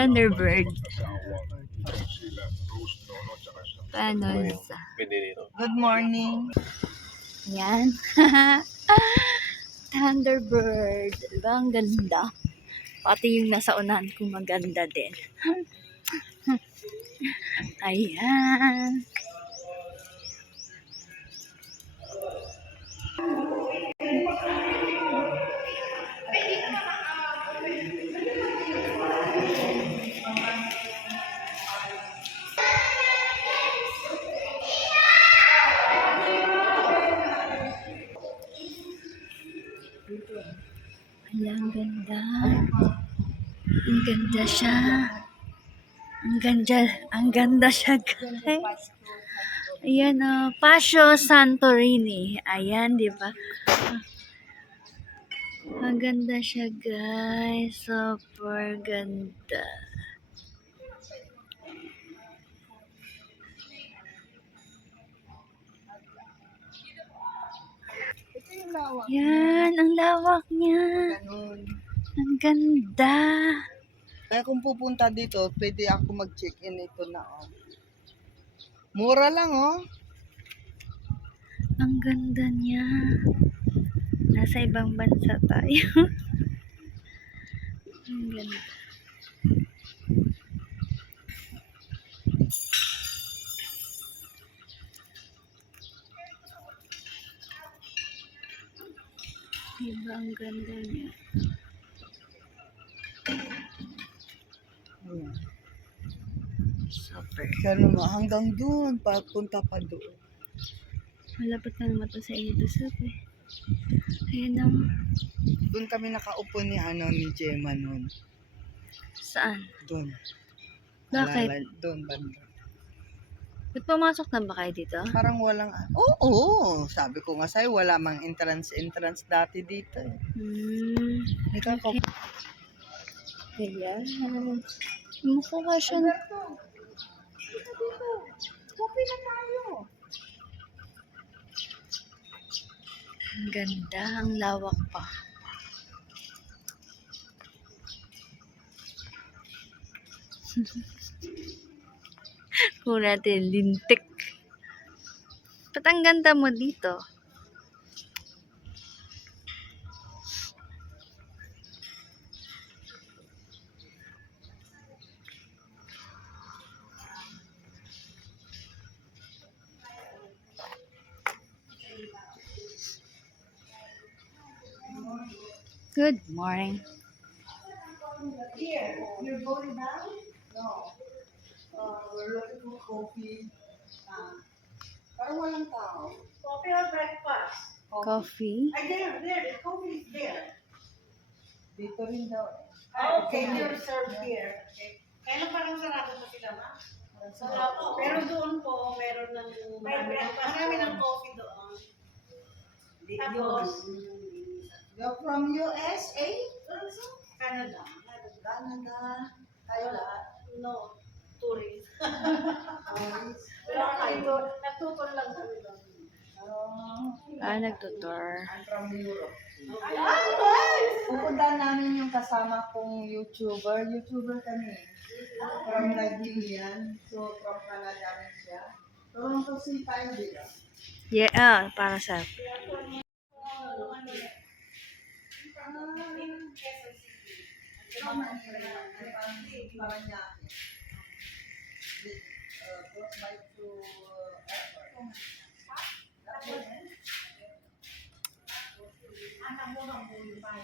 Thunderbird. Panonsa. Good morning. Yan. Thunderbird. Diba? Ang ganda. Pati yung nasa unahan ko maganda din. Ayan. Ang ganda. Ang ganda siya. Ang ganda siya, guys. Ayan, Pasio Santorini. Ayan, di ba? Ang ganda siya, guys. Super ganda. Yan, ang lawak niya. Ang ganda. Kaya kung pupunta dito, pwede ako mag-check-in ito na. Mura lang, oh. Ang ganda niya. Nasa ibang bansa tayo. Ang ganda. Diba ang ganda niya? Super. Kaya naman, hanggang doon, papunta pa doon. Malapit na naman ito sa inyo eh. Ayan na. Doon kami nakaupo ni Gemma noon. Saan? Doon. Bakit? Doon, banda. Ba't pumasok na ba kayo dito? Parang walang, oo, sabi ko nga sa'yo, wala mang entrance dati dito. Ikaw ko. Ayan. Mukha siya na. Kopi na tayo. Ang ganda, ang lawak pa. Kung natin, lintik. Ba't ang ganda mo dito? Good morning. Here, you're going down? No. We're looking for coffee. Parang walang tao. Coffee or breakfast? Coffee. Ay, there. The coffee is there. Dito rin daw. Okay, they're served here. Okay. Kailan parang sarado pa sila, ma? Sarado. Pero doon po, meron ng marami ng coffee doon. Tapos, You're from USA? Canada. Canada. Tayo lahat. No, tourist. Tourist. Pero natutol lang kami doon. Nagtutor. I'm from Europe. Pupuntahan namin yung kasama kong YouTuber. YouTuber kami. From Nigerian. So, from Canada rin siya. Toronto si tayo dito. Yeah, para sa...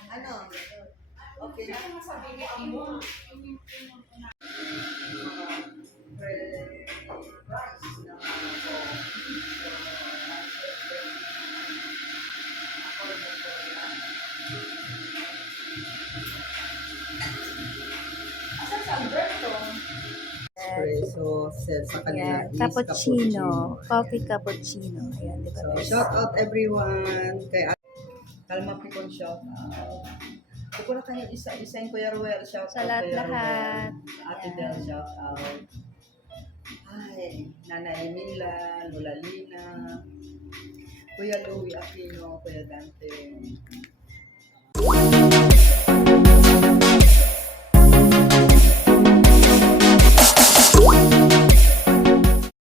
Ano? Okay. Espresso, sa kanila Ayan, is cappuccino. Coffee cappuccino. Ayan, di ba? So, shout out everyone kay Kalma Picon, shout out. Kung na kayo isa-isayin Kuya Ruel, shout Sa out Kuya lahat-lahat. Ruel. Ate Del, shout out. Ay, Nanay Mila, Lola Lina, Kuya Louie Aquino, Kuya Dante.